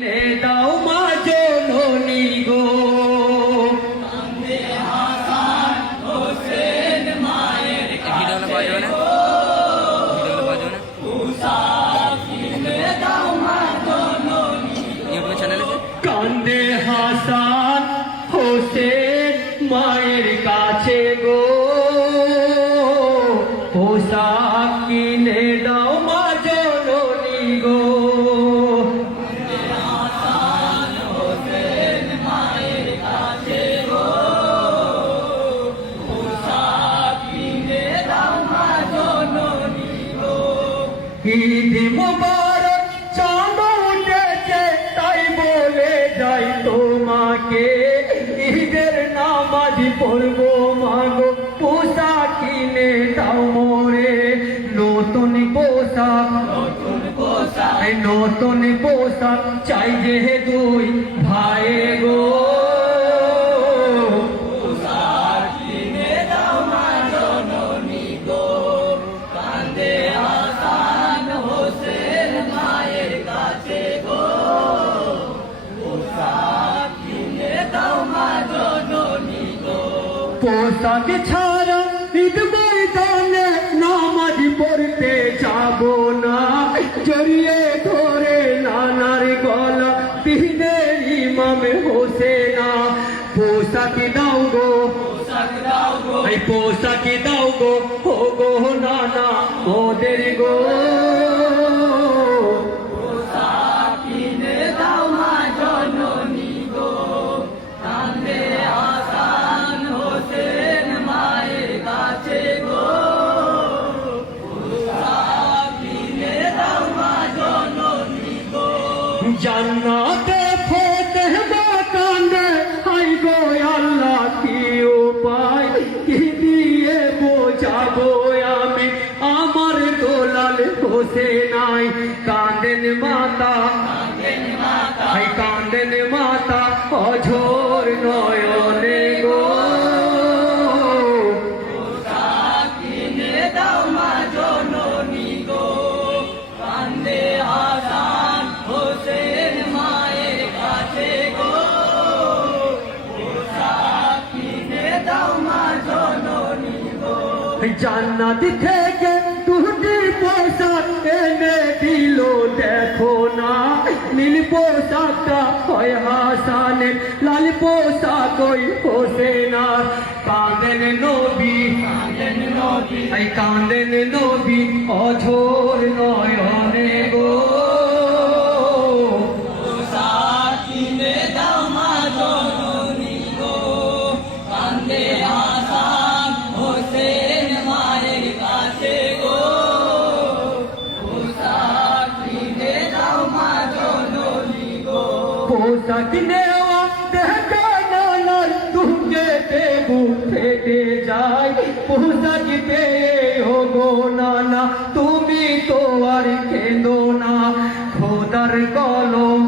দাও মা জননী গো কান্দে হাসান হোসেন মায়ের কাছে গো পোশাক কিনে দাও মা জননী গো ঈদ মুবারক চাঁদ উঠেছে তাই বলে যাই তোমাকে ঈদের নামাজ পড়বো মাগো পোশাক কিনে দাও মোরে নতুন পোশাক নতুন পোশাক চাই যে দুই ভাই গো পোশাক ছাড়া ঈদ ময়দানে নামাজ পড়তে যাব না জড়িয়ে ধরে নানার গলা দিনের ইমাম হোসেনা পোশাক দাও গো পোশাক দাও গো ও গো নানা ওদের গো জান্নাতে ফতেহ কান্দে হাই গো আল্লাহ কি উপায় কি দিয়ে বোঝাবো আমি আমার দোলাল হোসেনাই কান্দেন মাতা কান্দেন মাতা অঝোর নয়নে গো জান্নাত থেকে দুটি পোশাক এনে দিল দেখো না নীল পোশাকটা হয় হাসানের লাল পোশাক ওই হোসেনার কাঁদেন নবী কাঁদেন নবী অঝোর নয়নে গো পোশাক নেওয়া দেখা নানার তুকে দেবু ফেটে যায় পোশাক পেয়ে ও গো নানা তুমি তো আর কেঁদো না খোদার কলম